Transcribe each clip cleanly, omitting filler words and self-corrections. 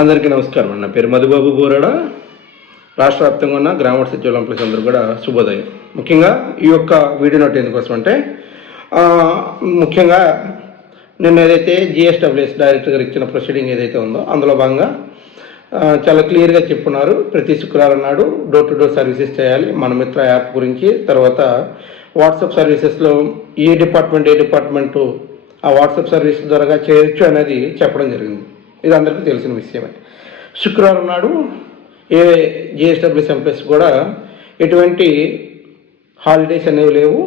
అందరికీ నమస్కారం. నా పేరు మధుబాబు బోరాడ. రాష్ట్ర వ్యాప్తంగా ఉన్న గ్రామ సచివాలయం ఎంప్లాయీస్ అందరూ కూడా శుభోదయం. ముఖ్యంగా ఈ యొక్క వీడియో నోట్ ఎందుకోసం అంటే ముఖ్యంగా నిన్న ఏదైతే జిఎస్డబ్ల్యూఎస్ డైరెక్టర్ గారు ఇచ్చిన ప్రొసీడింగ్ ఏదైతే ఉందో అందులో భాగంగా చాలా క్లియర్గా చెప్పున్నారు. ప్రతి శుక్రవారం నాడు డోర్ టు డోర్ సర్వీసెస్ చేయాలి. మన మిత్ర యాప్ గురించి, తర్వాత వాట్సాప్ సర్వీసెస్లో ఏ డిపార్ట్మెంటు ఆ వాట్సాప్ సర్వీస్ ద్వారా చేయొచ్చు అనేది చెప్పడం జరిగింది. ఇది అందరికీ తెలిసిన విషయమే. శుక్రవారం నాడు ఏ జిఎస్డబ్ల్యూఎస్ ఎంప్లాయీస్ కూడా ఎటువంటి హాలిడేస్ అనేవి లేవు,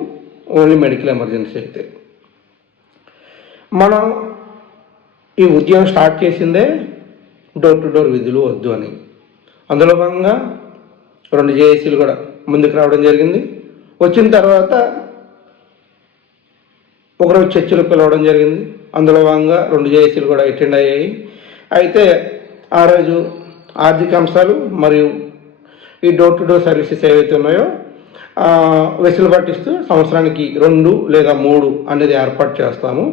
ఓన్లీ మెడికల్ ఎమర్జెన్సీ అయితే. మనం ఈ ఉద్యమం స్టార్ట్ చేసిందే డోర్ టు డోర్ విధులు వద్దు అని. అందులో భాగంగా 2 జేఏసీలు కూడా ముందుకు రావడం జరిగింది. వచ్చిన తర్వాత ఒకరోజు చర్చలు పిలవడం జరిగింది. అందులో భాగంగా 2 జేఏసీలు కూడా అటెండ్ అయ్యాయి. అయితే ఆ రోజు ఆర్థిక అంశాలు మరియు ఈ డోర్ టు డోర్ సర్వీసెస్ ఏవైతే ఉన్నాయో వెసులుబాటు ఇస్తూ సంవత్సరానికి 2 లేదా 3 అనేది ఏర్పాటు చేస్తాము.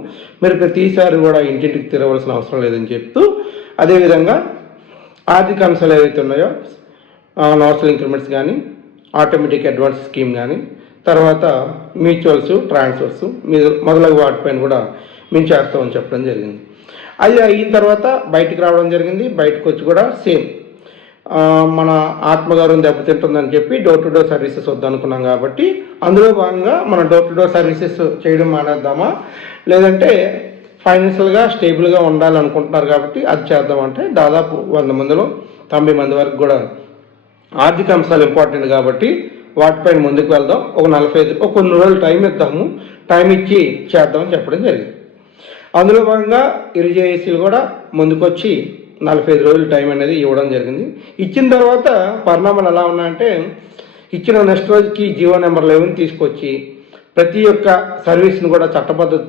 మీరు ప్రతిసారి కూడా ఇంటింటికి తిరగవలసిన అవసరం లేదని చెప్తూ, అదేవిధంగా ఆర్థిక అంశాలు ఏవైతే ఉన్నాయో నోర్సల్ ఇంక్రిమెంట్స్ కానీ, ఆటోమేటిక్ అడ్వాన్స్ స్కీమ్ కానీ, తర్వాత మ్యూచువల్స్, ట్రాన్స్ఫర్స్ మొదలగు వాటిపైన కూడా మేము చేస్తామని చెప్పడం జరిగింది. అది అయిన తర్వాత బయటికి రావడం జరిగింది. బయటకు వచ్చి కూడా సేమ్ మన ఆత్మగౌరవం దెబ్బతింటుందని చెప్పి డోర్ టు డోర్ సర్వీసెస్ వద్దనుకున్నాం. కాబట్టి అందులో భాగంగా మనం డోర్ టు డోర్ సర్వీసెస్ చేయడం మానేద్దామా, లేదంటే ఫైనాన్షియల్గా స్టేబుల్గా ఉండాలనుకుంటున్నారు కాబట్టి అది చేద్దామంటే దాదాపు 100 మందిలో 90 మంది వరకు కూడా ఆర్థిక అంశాలు ఇంపార్టెంట్ కాబట్టి వాటిపైన ముందుకు వెళ్దాం. ఒక 45 కొన్ని రోజులు టైం ఇద్దాము, టైం ఇచ్చి చేద్దామని చెప్పడం జరిగింది. అందులో భాగంగా జేఏసీలు కూడా ముందుకొచ్చి 45 రోజులు టైం అనేది ఇవ్వడం జరిగింది. ఇచ్చిన తర్వాత పరిణామాలు ఎలా ఉన్నాయంటే, ఇచ్చిన నెక్స్ట్ రోజుకి జీవో నెంబర్ 11 తీసుకొచ్చి ప్రతి ఒక్క సర్వీస్ని కూడా చట్టబద్ధత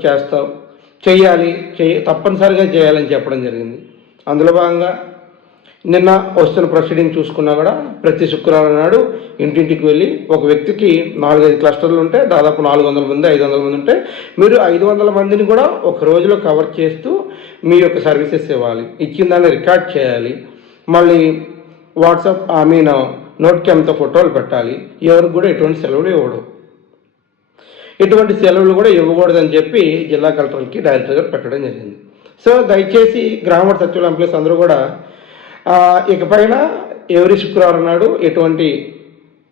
తప్పనిసరిగా చేయాలని చెప్పడం జరిగింది. అందులో భాగంగా నిన్న వస్తున్న ప్రొసీడింగ్ చూసుకున్నా కూడా ప్రతి శుక్రవారం నాడు ఇంటింటికి వెళ్ళి ఒక వ్యక్తికి 4-5 క్లస్టర్లు ఉంటే దాదాపు 400 మంది 500 మంది ఉంటే మీరు 500 మందిని కూడా ఒక రోజులో కవర్ చేస్తూ మీ యొక్క సర్వీసెస్ ఇవ్వాలి. ఇచ్చిన దాన్ని రికార్డ్ చేయాలి. మళ్ళీ వాట్సాప్ నోట్ క్యామ్తో ఫోటోలు పెట్టాలి. ఎవరికి కూడా ఎటువంటి సెలవులు ఇవ్వకూడదని చెప్పి జిల్లా కలెక్టర్కి డైరెక్టర్ గారు పెట్టడం జరిగింది. సో దయచేసి గ్రామ సచివాలయ ఎంప్లాయీస్ అందరూ కూడా ఇకపైన ఎవరి శుక్రవారం నాడు ఎటువంటి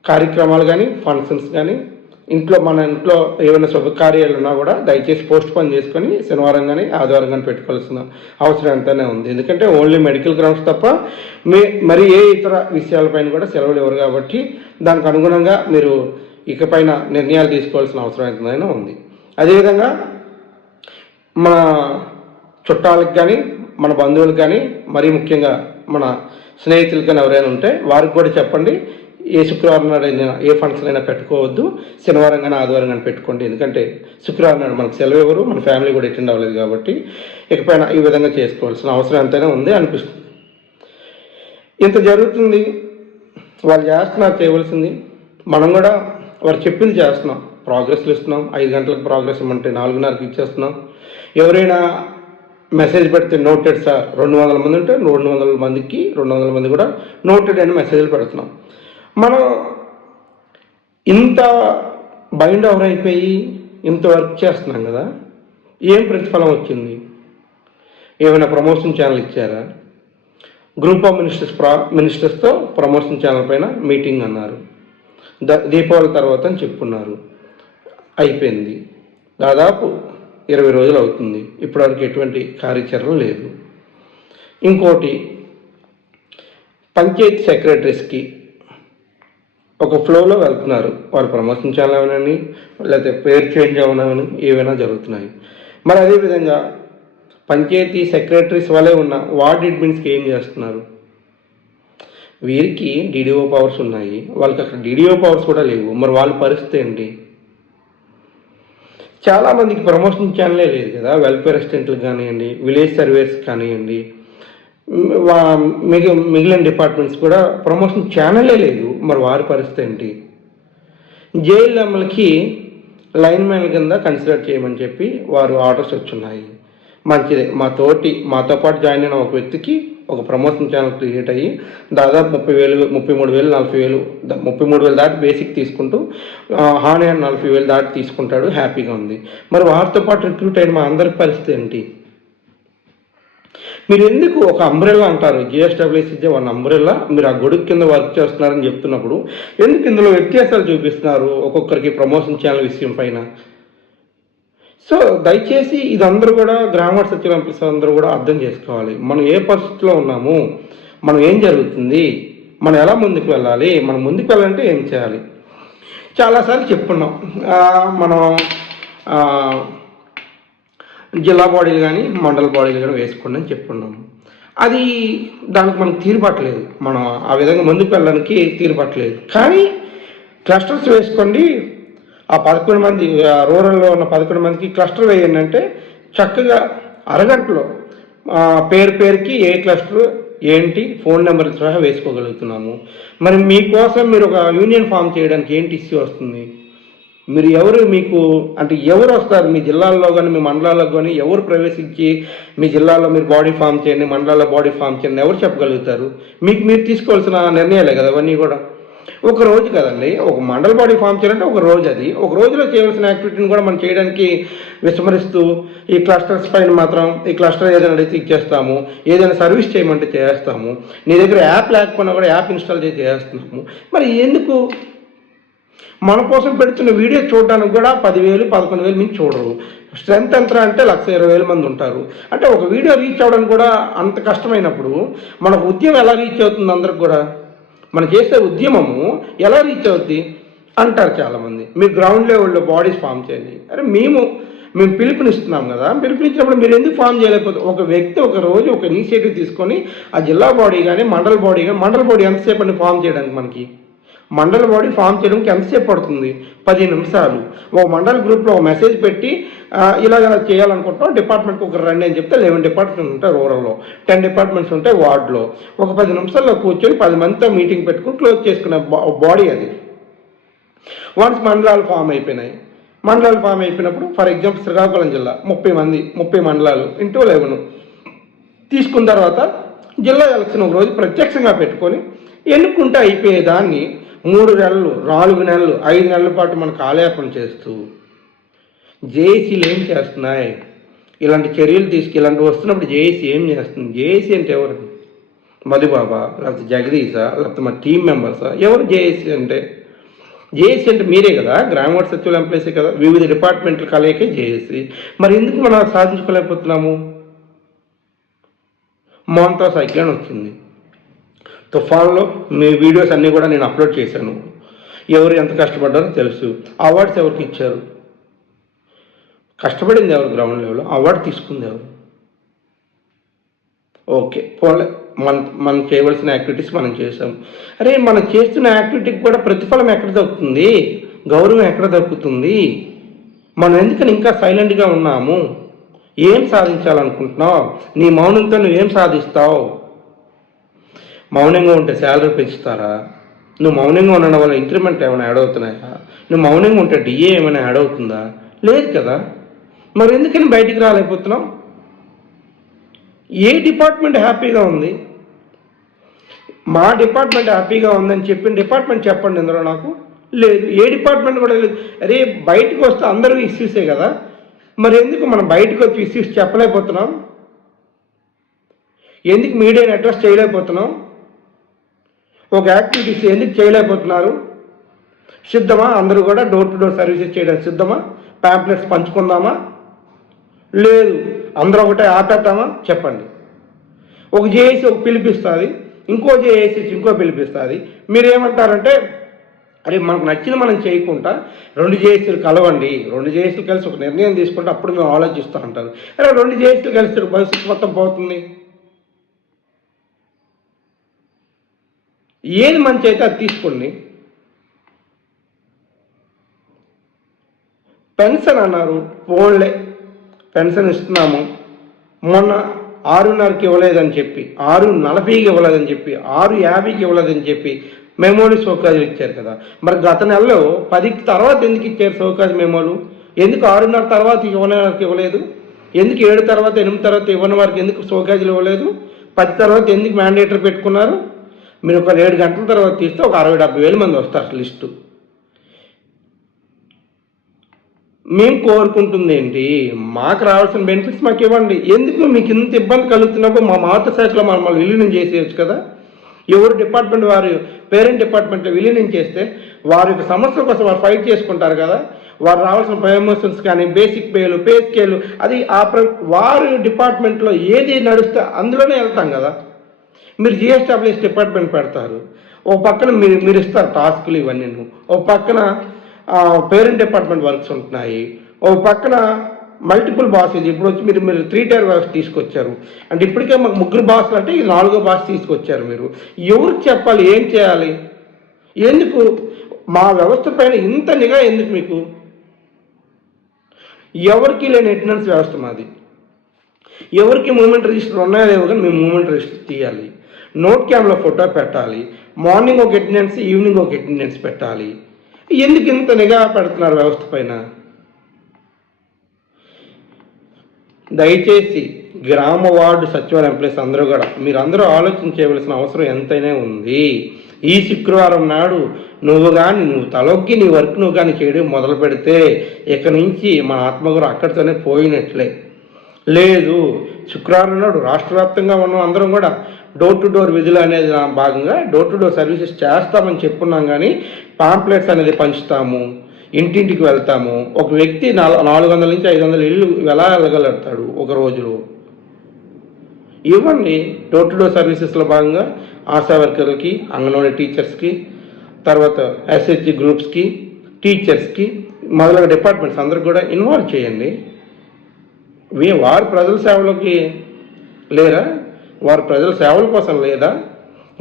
కార్యక్రమాలు కానీ, ఫంక్షన్స్ కానీ, మన ఇంట్లో ఏమైనా శుభకార్యాలు ఉన్నా కూడా దయచేసి పోస్ట్ పోన్ చేసుకొని శనివారం కానీ ఆదివారం కానీ పెట్టుకోవాల్సిన అవసరం ఎంతనే ఉంది. ఎందుకంటే ఓన్లీ మెడికల్ గ్రౌండ్స్ తప్ప మరి ఏ ఇతర విషయాలపైన కూడా సెలవులు ఇవ్వరు కాబట్టి దానికి అనుగుణంగా మీరు ఇకపైన నిర్ణయాలు తీసుకోవాల్సిన అవసరం ఎంతైనా ఉంది. అదేవిధంగా మన చుట్టాలకు కానీ, మన బంధువులకు కానీ, మరీ ముఖ్యంగా మన స్నేహితులు కానీ ఎవరైనా ఉంటే వారికి కూడా చెప్పండి, ఏ శుక్రవారం నాడైనా ఏ ఫంక్షన్ అయినా పెట్టుకోవద్దు, శనివారం కానీ ఆదివారం కానీ పెట్టుకోండి. ఎందుకంటే శుక్రవారం నాడు మనకు సెలవు ఎవరు, మన ఫ్యామిలీ కూడా అటెండ్ అవ్వలేదు కాబట్టి ఇకపైన ఈ విధంగా చేసుకోవాల్సిన అవసరం ఎంతైనా ఉంది అనిపిస్తుంది. ఇంత జరుగుతుంది, వాళ్ళు చేస్తున్నారు చేయవలసింది. మనం కూడా వారు చెప్పింది చేస్తున్నాం, ప్రోగ్రెస్లు ఇస్తున్నాం. 5 గంటలకు ప్రోగ్రెస్ ఇవ్వమంటే 4:30కి ఇచ్చేస్తున్నాం. ఎవరైనా మెసేజ్ పెడితే నోటెడ్ సార్ 200 మంది ఉంటే 200 మందికి 200 మంది కూడా నోటెడ్ అని మెసేజ్లు పెడుతున్నాం. మనం ఇంత బైండ్ ఓవర్ అయిపోయి ఇంత వర్క్ చేస్తున్నాం కదా, ఏం ప్రతిఫలం వచ్చింది? ఏమైనా ప్రమోషన్ ఛానల్ ఇచ్చారా? గ్రూప్ ఆఫ్ మినిస్టర్స్తో ప్రమోషన్ ఛానల్ పైన మీటింగ్ అన్నారు, దీపావళి తర్వాత అని చెప్పున్నారు. అయిపోయింది, దాదాపు 20 రోజులు అవుతుంది. ఇప్పటివరకు ఎటువంటి కార్యాచరణ లేదు. ఇంకోటి, పంచాయతీ సెక్రటరీస్కి ఒక ఫ్లోలో వెళ్తున్నారు. వాళ్ళు ప్రమోషన్ ఛానల్ అవనని, లేకపోతే పేరు చేంజ్ అవనని, ఏవైనా జరుగుతున్నాయి. మరి అదేవిధంగా పంచాయతీ సెక్రటరీస్ వల్లే ఉన్న వార్డ్ అడ్మిన్స్కి ఏం చేస్తున్నారు? వీరికి డీడీఓ పవర్స్ ఉన్నాయి, వాళ్ళకి అక్కడ డీడీఓ పవర్స్ కూడా లేవు. మరి వాళ్ళ పరిస్థితి ఏంటి? చాలామందికి ప్రమోషన్ ఛానలే లేదు కదా. వెల్ఫేర్ అసిస్టెంట్లకు కానివ్వండి, విలేజ్ సర్వేస్ కానివ్వండి, మిగిలిన డిపార్ట్మెంట్స్ కూడా ప్రమోషన్ ఛానలే లేదు. మరి వారి పరిస్థితి ఏంటి? జేఎల్ఎంలకి లైన్మెన్ కింద కన్సిడర్ చేయమని చెప్పి వారు ఆర్డర్స్ వచ్చున్నాయి. మంచిదే, మాతో పాటు జాయిన్ అయిన ఒక వ్యక్తికి ఒక ప్రమోషన్ ఛానల్ క్రియేట్ అయ్యి దాదాపు 30,000, 33,000, 40,000, 33,000 దాటి బేసిక్ తీసుకుంటూ హాని అని 40,000 దాటి తీసుకుంటాడు, హ్యాపీగా ఉంది. మరి వారితో పాటు రిక్రూట్ అయిన మా అందరి పరిస్థితి ఏంటి? మీరు ఎందుకు ఒక అంబ్రెల్లా అంటారు, జిఎస్డబ్ల్యూఎస్ ఇచ్చే వన్ అంబ్రెల్లా, మీరు ఆ గొడుగు కింద వర్క్ చేస్తున్నారని చెప్తున్నప్పుడు ఎందుకు ఇందులో వ్యత్యాసాలు చూపిస్తున్నారు ఒక్కొక్కరికి ప్రమోషన్ ఛానల్ విషయం పైన? సో దయచేసి ఇది అందరూ కూడా గ్రామ సచివాలయ అందరూ కూడా అర్థం చేసుకోవాలి. మనం ఏ పరిస్థితిలో ఉన్నాము, మనం ఏం జరుగుతుంది, మనం ఎలా ముందుకు వెళ్ళాలి, మనం ముందుకు వెళ్ళాలంటే ఏం చేయాలి. చాలాసార్లు చెప్పుకున్నాం, మనం జిల్లా బాడీలు కానీ మండల బాడీలు కానీ వేసుకోండి అని చెప్పుకున్నాము. అది దానికి మనకు తీరుపట్టలేదు, మనం ఆ విధంగా ముందుకు వెళ్ళడానికి తీరుపట్టలేదు. కానీ క్లస్టర్స్ వేసుకోండి, ఆ 11 మంది రూరల్లో ఉన్న 11 మందికి క్లస్టర్ వేయండి అంటే చక్కగా అరగంటలో పేరుకి ఏ క్లస్టర్ ఏంటి ఫోన్ నెంబర్ సహా వేసుకోగలుగుతున్నాము. మరి మీకోసం మీరు ఒక యూనియన్ ఫామ్ చేయడానికి ఏంటి ఇష్యూ వస్తుంది? మీరు ఎవరు, మీకు అంటే ఎవరు వస్తారు మీ జిల్లాల్లో కానీ మీ మండలాల్లో కానీ ఎవరు ప్రవేశించి మీ జిల్లాలో మీరు బాడీ ఫామ్ చేయండి, మండలాల్లో బాడీ ఫామ్ చేయండి ఎవరు చెప్పగలుగుతారు? మీకు మీరు తీసుకోవాల్సిన నిర్ణయాలే కదా అవన్నీ కూడా. ఒక రోజు కదండి, ఒక మండల బాడీ ఫామ్ చేయాలంటే ఒక రోజు, అది ఒక రోజులో చేయవలసిన యాక్టివిటీని కూడా మనం చేయడానికి విస్మరిస్తూ ఈ క్లస్టర్స్ పైన మాత్రం ఈ క్లస్టర్ ఏదైనా అడిగితే ఇచ్చేస్తాము, ఏదైనా సర్వీస్ చేయమంటే చేస్తాము, నీ దగ్గర యాప్ లేకపోయినా కూడా యాప్ ఇన్స్టాల్ చేసి చేస్తున్నాము. మరి ఎందుకు? మన కోసం పెడుతున్న వీడియో చూడడానికి కూడా 10,000, 11,000 మించి చూడరు. స్ట్రెంత్ ఎంత అంటే 1,20,000 మంది ఉంటారు. అంటే ఒక వీడియో రీచ్ అవ్వడానికి కూడా అంత కష్టమైనప్పుడు మనకు ఉద్యమం ఎలా రీచ్ అవుతుంది? అందరికి కూడా మనం చేసే ఉద్యమము ఎలా రీచ్ అవుద్ది అంటారు చాలామంది. మీరు గ్రౌండ్ లెవెల్లో బాడీస్ ఫామ్ చేయండి. అరే మేము పిలుపునిస్తున్నాం కదా, పిలుపునిచ్చినప్పుడు మీరు ఎందుకు ఫామ్ చేయలేకపోతే? ఒక వ్యక్తి ఒక రోజు ఒక ఇనిషియేటివ్ తీసుకొని ఆ జిల్లా బాడీ కానీ మండల బాడీ కానీ, మండల బాడీ ఎంతసేపు అండి ఫామ్ చేయడానికి? మనకి మండల బాడీ ఫామ్ చేయడానికి ఎంతసేపు పడుతుంది? 10 నిమిషాలు. ఒక మండల గ్రూప్లో ఒక మెసేజ్ పెట్టి ఇలా చేయాలనుకుంటున్నాం, డిపార్ట్మెంట్కి ఒకరు రండి అని చెప్తే 11 డిపార్ట్మెంట్స్ ఉంటాయి రూరల్లో, 10 డిపార్ట్మెంట్స్ ఉంటాయి వార్డులో. ఒక 10 నిమిషాల్లో కూర్చొని 10 మందితో మీటింగ్ పెట్టుకుని క్లోజ్ చేసుకునే బాడీ అది. వన్స్ మండలాలు ఫామ్ అయిపోయినాయి, మండలాలు ఫామ్ అయిపోయినప్పుడు ఫర్ ఎగ్జాంపుల్ శ్రీకాకుళం జిల్లా 30 మంది, 30 మండలాలు ఇంటూ 11 తీసుకున్న తర్వాత జిల్లా ఎలక్షన్ ఒక రోజు ప్రత్యక్షంగా పెట్టుకొని ఎన్నుకుంటే అయిపోయేదాన్ని 3 నెలలు, 4 నెలలు, 5 నెలల పాటు మన కాలయాపన చేస్తూ జేఏసీలు ఏం చేస్తున్నాయి? ఇలాంటి చర్యలు ఇలాంటివి వస్తున్నప్పుడు జేఏసీ ఏం చేస్తుంది? జేఏసీ అంటే ఎవరు? మధుబాబా, లేకపోతే జగదీశా, లేకపోతే మా టీం మెంబర్సా? ఎవరు జేఏసీ అంటే? జేఏసీ అంటే మీరే కదా, గ్రామ సచివాలయం ఎంప్లాయీసే కదా, వివిధ డిపార్ట్మెంట్ల కలయికే జేఏసీ. మరి ఎందుకు మనం సాధించుకోలేకపోతున్నాము? మోంతా సైక్లోన్ వచ్చింది, తుఫాన్లో మీ వీడియోస్ అన్నీ కూడా నేను అప్లోడ్ చేశాను. ఎవరు ఎంత కష్టపడ్డారో తెలుసు. అవార్డ్స్ ఎవరికి ఇచ్చారు? కష్టపడింది ఎవరు? గ్రౌండ్ లెవెల్లో అవార్డు తీసుకుంది ఎవరు? ఓకే పోలే, మనం చేయవలసిన యాక్టివిటీస్ మనం చేసాం. అరే మనం చేస్తున్న యాక్టివిటీకి కూడా ప్రతిఫలం ఎక్కడ దక్కుతుంది? గౌరవం ఎక్కడ దక్కుతుంది? మనం ఎందుకని ఇంకా సైలెంట్గా ఉన్నాము? ఏం సాధించాలనుకుంటున్నావు? నీ మౌనంతో నువ్వేం సాధిస్తావు? మౌనంగా ఉంటే శాలరీ పెంచుతారా? నువ్వు మౌనంగా ఉండడం వల్ల ఇంక్రిమెంట్ ఏమైనా యాడ్ అవుతున్నాయా? నువ్వు మౌనంగా ఉంటే డిఏ ఏమైనా యాడ్ అవుతుందా? లేదు కదా. మరి ఎందుకని బయటికి రాలేకపోతున్నాం? ఏ డిపార్ట్మెంట్ హ్యాపీగా ఉంది? మా డిపార్ట్మెంట్ హ్యాపీగా ఉందని చెప్పిన డిపార్ట్మెంట్ చెప్పండి ఇందులో నాకు. లేదు, ఏ డిపార్ట్మెంట్ కూడా లేదు. అరే బయటకు వస్తే అందరూ ఇష్యూసే కదా, మరి ఎందుకు మనం బయటకు వచ్చి ఇష్యూస్ చెప్పలేకపోతున్నాం? ఎందుకు మీడియాని అడ్రస్ చేయలేకపోతున్నాం? ఒక యాక్టివిటీస్ ఎందుకు చేయలేకపోతున్నారు? సిద్ధమా? అందరూ కూడా డోర్ టు డోర్ సర్వీసెస్ చేయడానికి సిద్ధమా? ప్యాంప్లెట్స్ పంచుకుందామా? లేదు, అందరూ ఒకటే ఆపేద్దామా? చెప్పండి. ఒక జేఏసీ ఒక పిలిపిస్తుంది, ఇంకో జేఏసీ ఇంకో పిలిపిస్తుంది. మీరేమంటారంటే అరే మనకు నచ్చింది మనం చేయకుండా 2 జేఏసీలు కలవండి, 2 జేఏసీలు కలిసి ఒక నిర్ణయం తీసుకుంటే అప్పుడు మేము ఆలోచిస్తూ ఉంటారు. అరే 2 జేఏసీలు కలిసి భవిష్యత్తు మొత్తం పోతుంది. ఏది మంచి అయితే అది తీసుకోండి. పెన్షన్ అన్నారు, పోన్లే పెన్షన్ ఇస్తున్నాము. మొన్న 6:30కి ఇవ్వలేదని చెప్పి, 6:40కి ఇవ్వలేదని చెప్పి, 6:50కి ఇవ్వలేదని చెప్పి మెమోలు సోకాజులు ఇచ్చారు కదా. మరి గత నెలలో 10కి తర్వాత ఎందుకు ఇచ్చారు సోకాజ్ మెమోలు? ఎందుకు 6:30 తర్వాత ఇవ్వని వారికి ఇవ్వలేదు? ఎందుకు 7 తర్వాత 8 తర్వాత ఇవ్వని వారికి ఎందుకు సోకాజులు ఇవ్వలేదు? 10 తర్వాత ఎందుకు మ్యాండేటరీ పెట్టుకున్నారు? మీరు ఒక 7 గంటల తర్వాత తీస్తే ఒక 60-70 వేల మంది వస్తారు లిస్టు. మేము కోరుకుంటుంది ఏంటి? మాకు రావాల్సిన బెనిఫిట్స్ మాకు ఇవ్వండి. ఎందుకు మీకు ఇంత ఇబ్బంది కలుగుతున్నప్పుడు మా మాతృశాఖలో మమ్మల్ని విలీనం చేసేయచ్చు కదా. ఎవరు డిపార్ట్మెంట్ వారు పేరెంట్ డిపార్ట్మెంట్లో విలీనం చేస్తే వారి యొక్క సమస్యల కోసం వారు ఫైట్ చేసుకుంటారు కదా. వారు రావాల్సిన ప్రమోషన్స్ కానీ, బేసిక్ పేలు, పే స్కేలు, అది వారి డిపార్ట్మెంట్లో ఏది నడుస్తే అందులోనే వెళ్తాం కదా. మీరు జిఎస్డబ్ల్యూఎస్ డిపార్ట్మెంట్ పెడతారు, ఓ పక్కన మీరు ఇస్తారు టాస్కులు ఇవన్నీ, ఓ పక్కన పేరెంట్ డిపార్ట్మెంట్ వర్క్స్ ఉంటున్నాయి, ఓ పక్కన మల్టిపుల్ బాసెస్. ఇప్పుడు వచ్చి మీరు 3 tier వర్క్స్ తీసుకొచ్చారు అంటే ఇప్పటికే మాకు 3 బాసులు అంటే ఇది 4వ బాస్ తీసుకొచ్చారు. మీరు ఎవరికి చెప్పాలి? ఏం చేయాలి? ఎందుకు మా వ్యవస్థ పైన ఇంత నిఘా ఎందుకు మీకు? ఎవరికి లేని అటెండెన్స్ వ్యవస్థ మాది. ఎవరికి మూమెంట్ రిజిస్టర్ ఉన్నాయో లేవు కానీ మేము మూమెంట్ రిజిస్టర్ తీయాలి, నోట్ క్యామ్లో ఫోటో పెట్టాలి, మార్నింగ్ ఒక అటెండెన్స్, ఈవినింగ్ ఒక అటెండెన్స్ పెట్టాలి. ఎందుకు ఇంత నిఘా పెడుతున్నారు వ్యవస్థ పైన? దయచేసి గ్రామ వార్డు సచివాలయం ఎంప్లాయీస్ అందరూ కూడా మీరందరూ ఆలోచన చేయవలసిన అవసరం ఎంతైనా ఉంది. ఈ శుక్రవారం నాడు నువ్వు తలొగ్గి నీ వర్క్ నువ్వు కానీ చేయడం మొదలు పెడితే ఇక నుంచి మన ఆత్మగురు అక్కడితోనే పోయినట్లే. లేదు, శుక్రవారం నాడు రాష్ట్ర వ్యాప్తంగా ఉన్న అందరం కూడా డోర్ టు డోర్ విధులు అనేది భాగంగా డోర్ టు డోర్ సర్వీసెస్ చేస్తామని చెప్పుకున్నాం. కానీ పాంప్లెట్స్ అనేది పంచుతాము, ఇంటింటికి వెళ్తాము. ఒక వ్యక్తి 400 నుంచి 500 ఇళ్ళు ఎలా వెళ్ళగలుగుతాడు ఒక రోజులో? ఇవ్వండి. డోర్ టు డోర్ సర్వీసెస్లో భాగంగా ఆశా వర్కర్లకి, అంగన్వాడీ టీచర్స్కి, తర్వాత ఎస్హెచ్జి గ్రూప్స్కి, టీచర్స్కి మొదలగు డిపార్ట్మెంట్స్ అందరికి కూడా ఇన్వాల్వ్ చేయండి. వారు ప్రజల సేవలోకి లేరా? వారు ప్రజల సేవల కోసం లేదా?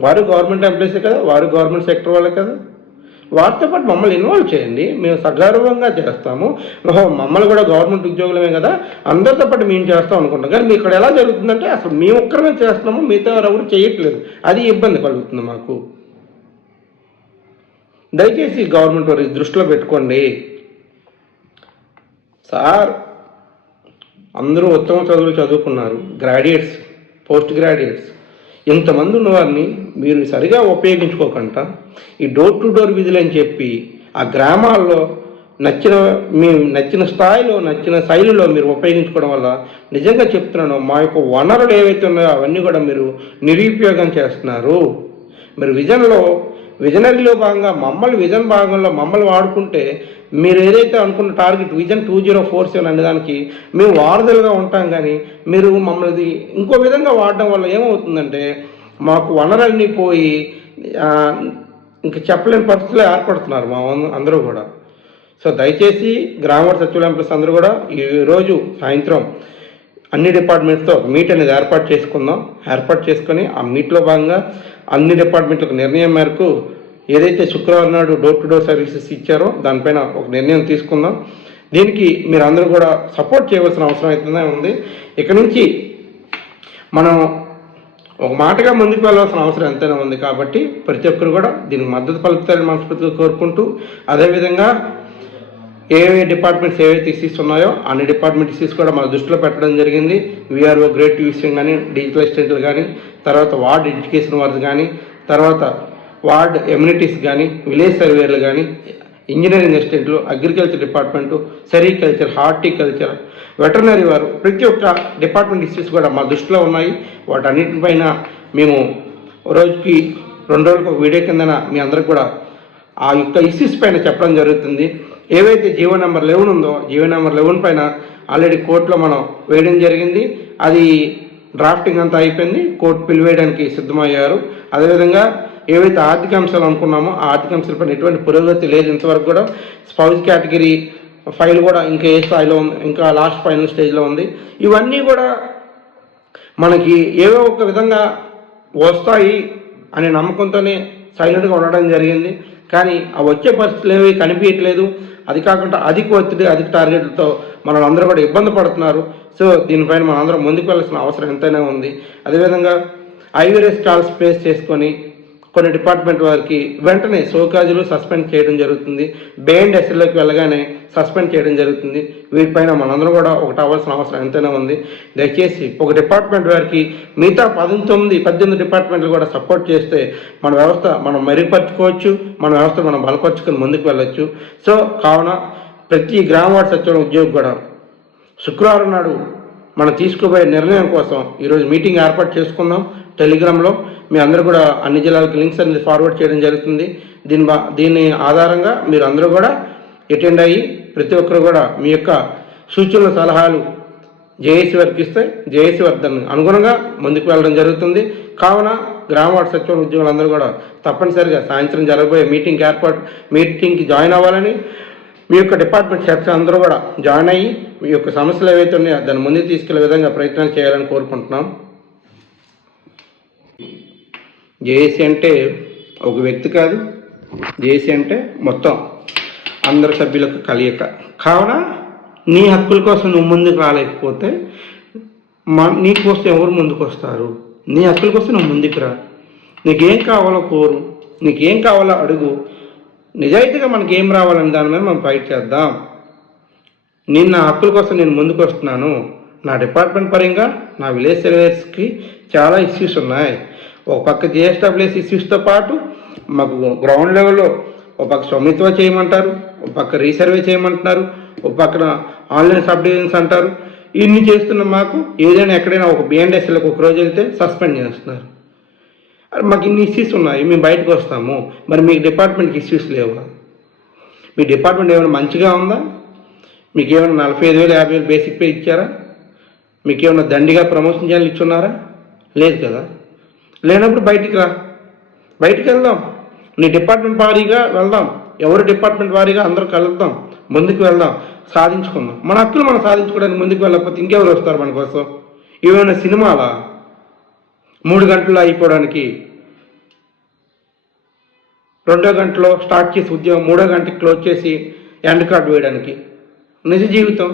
వారు గవర్నమెంట్ ఎంప్లాయీసే కదా, వారు గవర్నమెంట్ సెక్టర్ వాళ్ళే కదా. వారితో పాటు మమ్మల్ని ఇన్వాల్వ్ చేయండి, మేము సగర్వంగా చేస్తాము. మమ్మల్ని కూడా గవర్నమెంట్ ఉద్యోగులమే కదా, అందరితో పాటు మేము చేస్తాం అనుకుంటాం. కానీ మీ ఇక్కడ ఎలా జరుగుతుందంటే అసలు మేము ఒక్కరమే చేస్తున్నాము, మిగతా ఎవరు చేయట్లేదు. అది ఇబ్బంది కలుగుతుంది మాకు. దయచేసి గవర్నమెంట్ వారి దృష్టిలో పెట్టుకోండి సార్. అందరూ ఉత్తమ చదువులు చదువుకున్నారు, గ్రాడ్యుయేట్స్, పోస్ట్ గ్రాడ్యుయేట్స్, ఇంతమంది ఉన్నవారిని మీరు సరిగా ఉపయోగించుకోకుండా ఈ డోర్ టు డోర్ విధులు అని చెప్పి ఆ గ్రామాల్లో నచ్చిన స్థాయిలో, నచ్చిన శైలిలో మీరు ఉపయోగించుకోవడం వల్ల నిజంగా చెప్తున్నాను, మా యొక్క వనరులు ఏవైతే ఉన్నాయో అవన్నీ కూడా మీరు నిరుపయోగం చేస్తున్నారు. మీరు విజనరీలో భాగంగా విజన్ భాగంలో మమ్మల్ని వాడుకుంటే మీరు ఏదైతే అనుకున్న టార్గెట్ విజన్ 2047 అనే దానికి మేము వారధులుగా ఉంటాం. కానీ మీరు మమ్మల్ని ఇంకో విధంగా వాడడం వల్ల ఏమవుతుందంటే మాకు వనరులన్నీ పోయి ఇంకా చెప్పలేని పరిస్థితులు ఏర్పడుతున్నారు మా అందరూ కూడా. సో దయచేసి గ్రామ సచివాలయం ప్లస్ అందరూ కూడా ఈరోజు సాయంత్రం అన్ని డిపార్ట్మెంట్స్తో ఒక మీట్ అనేది ఏర్పాటు చేసుకొని ఆ మీట్లో భాగంగా అన్ని డిపార్ట్మెంట్లకు నిర్ణయం మేరకు ఏదైతే శుక్రవారం నాడు డోర్ టు డోర్ సర్వీసెస్ ఇచ్చారో దానిపైన ఒక నిర్ణయం తీసుకుందాం. దీనికి మీరు అందరూ కూడా సపోర్ట్ చేయవలసిన అవసరం అయితే ఉంది. ఇక నుంచి మనం ఒక మాటగా ముందుకు వెళ్ళవలసిన అవసరం ఎంతైనా ఉంది. కాబట్టి ప్రతి ఒక్కరు కూడా దీనికి మద్దతు పలుకుతారని మనస్ఫూర్తిగా కోరుకుంటూ, అదేవిధంగా ఏ డిపార్ట్మెంట్స్ ఏవైతే ఇష్యూస్ ఉన్నాయో అన్ని డిపార్ట్మెంట్ ఇష్యూస్ కూడా మన దృష్టిలో పెట్టడం జరిగింది. విఆర్ఓ గ్రేడ్ విషయం కానీ, డిజిటల్ అసిస్టెంట్లు కానీ, తర్వాత వార్డ్ ఎడ్యుకేషన్ వర్క్ కానీ, తర్వాత వార్డ్ ఎమ్యూనిటీస్ కానీ, విలేజ్ సర్వేర్లు కానీ, ఇంజనీరింగ్ అసిస్టెంట్లు, agriculture department, sericulture, horticulture, veterinary వారు, ప్రతి ఒక్క డిపార్ట్మెంట్ ఇష్యూస్ కూడా మా దృష్టిలో ఉన్నాయి. వాటన్నిటిపైన మేము రోజుకి 2 రోజులకు ఒక వీడియో కిందన మీ అందరికి కూడా ఆ యొక్క ఇష్యూస్ పైన చెప్పడం జరుగుతుంది. ఏవైతే జీవో నెంబర్ 11 ఉందో జీవో నెంబర్ 11 పైన ఆల్రెడీ కోర్టులో మనం వేయడం జరిగింది. అది డ్రాఫ్టింగ్ అంతా అయిపోయింది, కోర్టు పిలివేయడానికి సిద్ధమయ్యారు. అదేవిధంగా ఏవైతే ఆర్థిక అంశాలు అనుకున్నామో ఆ ఆర్థిక అంశాలపైన ఎటువంటి పురోగతి లేదు ఇంతవరకు కూడా. స్పౌజ్ కేటగిరీ ఫైల్ కూడా ఇంకా ఏ స్థాయిలో ఉంది, ఇంకా లాస్ట్ ఫైనల్ స్టేజ్లో ఉంది. ఇవన్నీ కూడా మనకి ఏవో ఒక విధంగా వస్తాయి అనే నమ్మకంతోనే సైలెంట్గా ఉండడం జరిగింది. కానీ ఆ వచ్చే పరిస్థితులు ఏవి కనిపించట్లేదు. అది కాకుండా అధిక ఒత్తిడి, అధిక టార్గెట్లతో మనం అందరూ కూడా ఇబ్బంది పడుతున్నారు. సో దీనిపైన మనం అందరం ముందుకు వెళ్ళాల్సిన అవసరం ఎంతైనా ఉంది. అదేవిధంగా ఐవీఆర్ఎస్ కాల్స్ ఫేస్ చేసుకొని కొన్ని డిపార్ట్మెంట్ వారికి వెంటనే సోకాజులు సస్పెండ్ చేయడం జరుగుతుంది. బెయిన్ ఎస్ఎల్లోకి వెళ్ళగానే సస్పెండ్ చేయడం జరుగుతుంది. వీటిపైన మనందరం కూడా ఒకటి అవ్వాల్సిన అవసరం ఎంతైనా ఉంది. దయచేసి ఒక డిపార్ట్మెంట్ వారికి మిగతా 18 డిపార్ట్మెంట్లు కూడా సపోర్ట్ చేస్తే మన వ్యవస్థ మనం మెరుగుపరచుకోవచ్చు, మన వ్యవస్థ మనం బలపరుచుకొని ముందుకు వెళ్ళొచ్చు. సో కావున ప్రతి గ్రామ వార్డు సచివాలయం ఉద్యోగి కూడా శుక్రవారం నాడు మనం తీసుకోబోయే నిర్ణయం కోసం ఈరోజు మీటింగ్ ఏర్పాటు చేసుకుందాం. టెలిగ్రామ్లో మీ అందరూ కూడా అన్ని జిల్లాలకు లింక్స్ అనేది ఫార్వర్డ్ చేయడం జరుగుతుంది. దీని ఆధారంగా మీరు అందరూ కూడా అటెండ్ అయ్యి ప్రతి ఒక్కరు కూడా మీ యొక్క సూచనలు సలహాలు జేఏసీ వారికి ఇస్తే జేఏసీ వారి దాన్ని అనుగుణంగా ముందుకు వెళ్ళడం జరుగుతుంది. కావున గ్రామ వార్డు సచివాలయ ఉద్యోగులందరూ కూడా తప్పనిసరిగా సాయంత్రం జరగబోయే మీటింగ్కి జాయిన్ అవ్వాలని, మీ యొక్క డిపార్ట్మెంట్ హెడ్స్ అందరూ కూడా జాయిన్ అయ్యి మీ యొక్క సమస్యలు ఏవైతే ఉన్నాయో దాన్ని ముందుకు తీసుకెళ్లే విధంగా ప్రయత్నాలు చేయాలని కోరుకుంటున్నాం. జేఏసీ అంటే ఒక వ్యక్తి కాదు, జేఏసీ అంటే మొత్తం అందరి సభ్యులకు కలయిక. కావున నీ హక్కుల కోసం నువ్వు ముందుకు రాలేకపోతే నీ కోసం ఎవరు ముందుకు వస్తారు? నీ హక్కుల కోసం నువ్వు ముందుకు రా. నీకేం కావాలో కోరు, నీకేం కావాలో అడుగు. నిజాయితీగా మనకి ఏం రావాలని దాని మీద మనం ఫైట్ చేద్దాం. నేను నా హక్కుల కోసం నేను ముందుకు వస్తున్నాను. నా డిపార్ట్మెంట్ పరంగా నా విలేజ్ సర్వేస్కి చాలా ఇష్యూస్ ఉన్నాయి. ఒక పక్క జిఎస్డబ్ల్యూఎస్ ఇష్యూస్తో పాటు మాకు గ్రౌండ్ లెవెల్లో ఒక పక్క స్వామిత్వ చేయమంటారు, ఒక పక్క రీసర్వే చేయమంటున్నారు, ఒక పక్కన ఆన్లైన్ సబ్ డివిజన్స్ అంటారు. ఇన్ని చేస్తున్న మాకు ఏదైనా ఎక్కడైనా ఒక బిఎన్ఎస్ఎల్కి ఒక రోజు వెళ్తే సస్పెండ్ చేస్తున్నారు. మాకు ఇన్ని ఇష్యూస్ ఉన్నాయి, మేము బయటకు వస్తాము. మరి మీ డిపార్ట్మెంట్కి ఇష్యూస్ లేవా? మీ డిపార్ట్మెంట్ ఏమైనా మంచిగా ఉందా? మీకు ఏమైనా 45,000 50,000 బేసిక్ పే ఇచ్చారా? మీకు ఏమైనా దండిగా ప్రమోషన్ చేయాలి ఇచ్చున్నారా? లేదు కదా. లేనప్పుడు బయటికి రా, బయటికి వెళ్దాం. నీ డిపార్ట్మెంట్ వారీగా వెళ్దాం, ఎవరి డిపార్ట్మెంట్ వారీగా అందరూ కలుద్దాం, ముందుకు వెళ్దాం, సాధించుకుందాం. మన హక్కులు మనం సాధించుకోవడానికి ముందుకు వెళ్ళకపోతే ఇంకెవరు వస్తారు మన కోసం? ఏమైనా సినిమాలా 3 గంటల్లో అయిపోవడానికి? 2వ గంటలో స్టార్ట్ చేసి ఉద్యోగం 3వ గంటకి క్లోజ్ చేసి ఎండ్ కార్డు వేయడానికి? నిజ జీవితం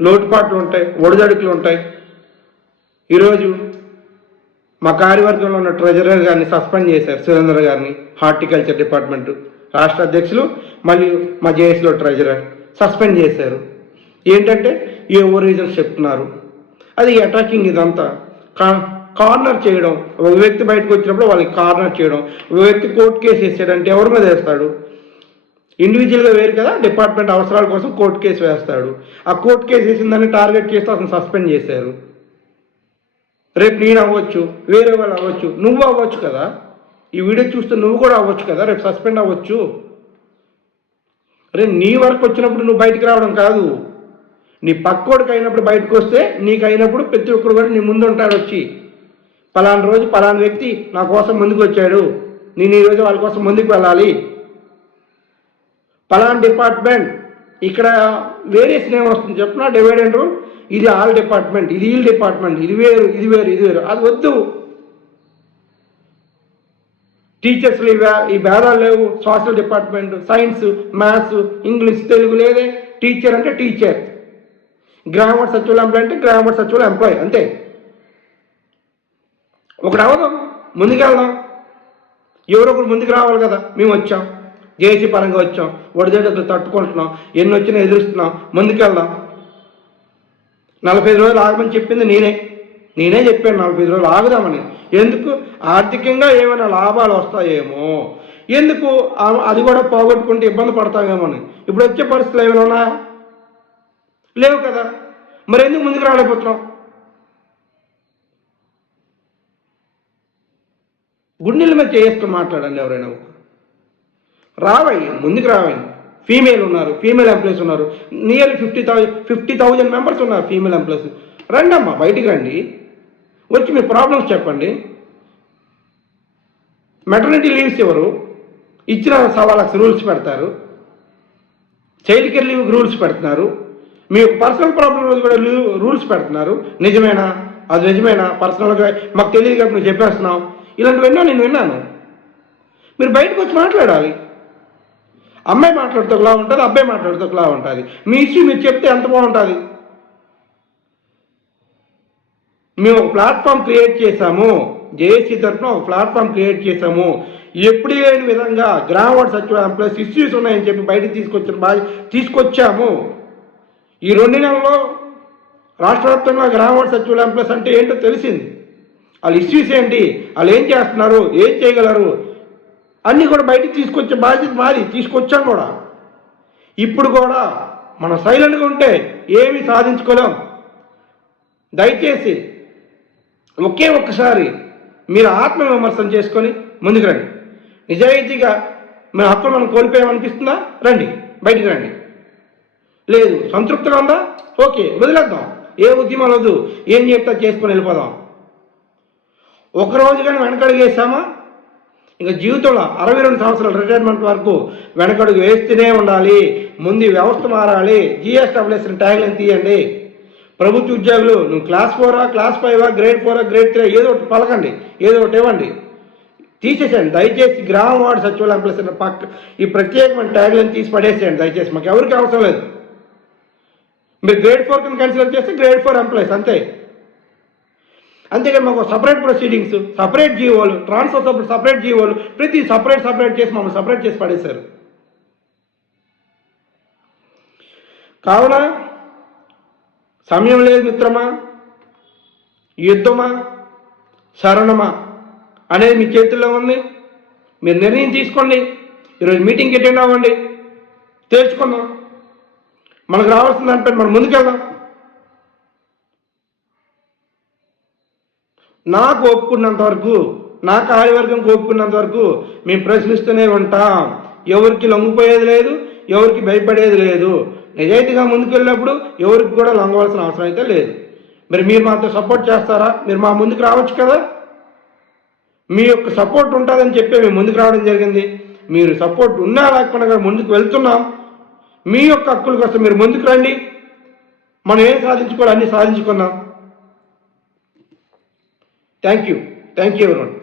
లోటుపాట్లు ఉంటాయి, ఒడిదడుకులు ఉంటాయి. ఈరోజు మా కార్యవర్గంలో ఉన్న ట్రెజరర్ గారిని సస్పెండ్ చేశారు, సురేంద్ర గారిని, హార్టికల్చర్ డిపార్ట్మెంట్ రాష్ట్ర అధ్యక్షులు, మరియు మా జేఎస్లో ట్రెజరర్ సస్పెండ్ చేశారు. ఏంటంటే ఏవో రీజన్స్ చెప్తున్నారు. అది అటాకింగ్. ఇదంతా కార్నర్ చేయడం. ఒక వ్యక్తి బయటకు వచ్చినప్పుడు వాళ్ళకి కార్నర్ చేయడం. ఒక వ్యక్తి కోర్టు కేసు వేసాడంటే ఎవరి మీద వేస్తాడు? ఇండివిజువల్గా వేరు కదా, డిపార్ట్మెంట్ అవసరాల కోసం కోర్టు కేసు వేస్తాడు. ఆ కోర్టు కేసు వేసిందని టార్గెట్ చేస్తూ అతను సస్పెండ్ చేశారు. రేపు నేను అవ్వచ్చు, వేరే వాళ్ళు అవ్వచ్చు, నువ్వు అవ్వచ్చు కదా. ఈ వీడియో చూస్తే నువ్వు కూడా అవ్వచ్చు కదా, రేపు సస్పెండ్ అవ్వచ్చు. రేపు నీ వరకు వచ్చినప్పుడు నువ్వు బయటికి రావడం కాదు, నీ పక్కోడికి అయినప్పుడు బయటకు వస్తే నీకు అయినప్పుడు ప్రతి ఒక్కరు కూడా నీ ముందు ఉంటాడు వచ్చి, పలానా రోజు పలానా వ్యక్తి నా కోసం ముందుకు వచ్చాడు, నేను ఈరోజు వాళ్ళ కోసం ముందుకు వెళ్ళాలి. పలానా డిపార్ట్మెంట్ ఇక్కడ వేరియేషన్ ఏమొస్తుంది చెప్పినా, డివైడ్ అండ్ రూల్. ఇది ఆల్ డిపార్ట్మెంట్, ఇది వీళ్ళ డిపార్ట్మెంట్, ఇది వేరు ఇది వేరు ఇది వేరు, అది వద్దు. టీచర్స్లో ఈ భేదాలు లేవు. Social department, science, maths, English, Telugu లేదే. టీచర్ అంటే టీచర్, గ్రామ వార్డు సచివాలయం ఎంప్లాయ్ అంటే గ్రామ వార్డు సచివాలయం ఎంప్లాయ్, అంతే. ఒకటి అవదాం, ముందుకెళ్దాం. ఎవరొకరు ముందుకు రావాలి కదా. మేము వచ్చాం, జేఏసీ పరంగా వచ్చాం, ఒడిదొడుకులు తట్టుకుంటున్నాం, ఎన్ని వచ్చినా ఎదురుస్తున్నాం, ముందుకెళ్దాం. 45 రోజులు ఆగమని చెప్పింది నేనే చెప్పాను. 45 రోజులు ఆగుదామని. ఎందుకు? ఆర్థికంగా ఏమైనా లాభాలు వస్తాయేమో, ఎందుకు అది కూడా పోగొట్టుకుంటే ఇబ్బంది పడతామేమో అని. ఇప్పుడు వచ్చే పరిస్థితులు ఏమైనా ఉన్నాయా? లేవు కదా. మరి ఎందుకు ముందుకు రాలేకపోతున్నాం? గుండెల మీద చేసుకుని మాట్లాడండి. ఎవరైనా రావయ్యి, ముందుకు రావండి. ఫీమేల్ ఉన్నారు, ఫీమేల్ ఎంప్లాయీస్ ఉన్నారు, నియర్లీ 50,000 మెంబర్స్ ఉన్నారు ఫీమేల్ ఎంప్లాయీస్. రండి అమ్మా, బయటికి రండి, వచ్చి మీ ప్రాబ్లమ్స్ చెప్పండి. మెటర్నిటీ లీవ్స్ ఎవరు ఇచ్చిన 1,00,000 రూల్స్ పెడతారు, చైల్డ్ కేర్ లీవ్ రూల్స్ పెడుతున్నారు, మీ పర్సనల్ ప్రాబ్లం రోజు కూడా రూల్స్ పెడుతున్నారు. నిజమేనా? అది నిజమేనా? పర్సనల్గా మాకు తెలియదు కాబట్టి నువ్వు చెప్పేస్తున్నావు. ఇలాంటివన్నీ నేను విన్నాను. మీరు బయటకు వచ్చి మాట్లాడాలి. అమ్మాయి మాట్లాడితే ఒకలా ఉంటుంది, అబ్బాయి మాట్లాడితే ఒకలా ఉంటుంది. మీ ఇష్యూ మీరు చెప్తే ఎంత బాగుంటుంది. మేము ఒక ప్లాట్ఫామ్ క్రియేట్ చేశాము, జేఏసీ తరఫున ఒక ప్లాట్ఫామ్ క్రియేట్ చేశాము. ఎప్పుడు లేని విధంగా గ్రామ వార్డు సచివాలయం ఎంప్లాయీస్ ఇష్యూస్ ఉన్నాయని చెప్పి బయటకు తీసుకొచ్చాము. ఈ 2 నెలల్లో రాష్ట్ర వ్యాప్తంగా గ్రామ వార్డు సచివాలయం ఎంప్లాయీస్ అంటే ఏంటో తెలిసింది. వాళ్ళ ఇష్యూస్ ఏంటి, వాళ్ళు ఏం చేస్తున్నారు, ఏం చేయగలరు అన్నీ కూడా బయటికి తీసుకొచ్చే బాధ్యత మాది. తీసుకొచ్చాం కూడా. ఇప్పుడు కూడా మనం సైలెంట్గా ఉంటే ఏమీ సాధించుకోలేం. దయచేసి ఒక్కసారి మీరు ఆత్మవిమర్శనం చేసుకొని ముందుకు రండి. నిజాయితీగా మన హక్కులు మనం కోల్పోయామనిపిస్తుందా? రండి, బయటికి రండి. లేదు సంతృప్తిగా ఉందా? ఓకే, వదిలేద్దాం. ఏ ఉద్యమం వద్దు, ఏం చెప్తా చేసుకొని వెళ్ళిపోదాం. ఒకరోజు కానీ వెనకడుగు వేసామా ఇంకా జీవితంలో 62 సంవత్సరాల రిటైర్మెంట్ వరకు వెనకడుగు వేస్తూనే ఉండాలి. ముందు వ్యవస్థ మారాలి. GSWS ట్యాగ్లను తీయండి. ప్రభుత్వ ఉద్యోగులు నువ్వు క్లాస్ 4, క్లాస్ 5, గ్రేడ్ 4, గ్రేడ్ 3 ఏదో ఒకటి పలకండి, ఏదో ఒకటి ఇవ్వండి, తీసేసేయండి. దయచేసి గ్రామ వార్డు సచివాలయం ఎంప్లాయీస్ ఈ ప్రత్యేకమైన ట్యాగ్లను తీసి పడేసేయండి. దయచేసి మాకు ఎవరికి అవసరం లేదు. మీరు గ్రేడ్ 4 కింద కన్సిడర్ చేస్తే గ్రేడ్ 4 ఎంప్లాయీస్ అంతే. అంతేగాని మాకు సపరేట్ ప్రొసీడింగ్స్, సపరేట్ జీవోలు, ట్రాన్స్ఫర్ సపరేట్ జీవోలు, ప్రతి సపరేట్ చేసి మమ్మల్ని సపరేట్ చేసి పడేశారు. కావున సమయం లేదు మిత్రమా, యుద్ధమా శరణమా అనేది మీ చేతుల్లో ఉంది. మీరు నిర్ణయం తీసుకోండి. ఈరోజు మీటింగ్కి అటెండ్ అవ్వండి, తేల్చుకుందాం. మనకు రావాల్సిన దానిపైన మనం ముందుకెళ్దాం. నాకు ఒప్పుకున్నంత వరకు, నా కార్యవర్గంకి ఒప్పుకున్నంత వరకు మేము ప్రశ్నిస్తూనే ఉంటాం. ఎవరికి లొంగిపోయేది లేదు, ఎవరికి భయపడేది లేదు. నిజాయితీగా ముందుకెళ్ళినప్పుడు ఎవరికి కూడా లొంగవలసిన అవసరం అయితే లేదు. మీరు మాతో సపోర్ట్ చేస్తారా? మీరు మా ముందుకు రావచ్చు కదా. మీ యొక్క సపోర్ట్ ఉంటుందని చెప్పి మేము ముందుకు రావడం జరిగింది. మీరు సపోర్ట్ ఉన్నా లేకపోయినా ముందుకు వెళ్తున్నాం. మీ యొక్క హక్కుల కోసం మీరు ముందుకు రండి. మనం ఏం సాధించుకోవాలి అన్నీ సాధించుకుందాం. Thank you everyone.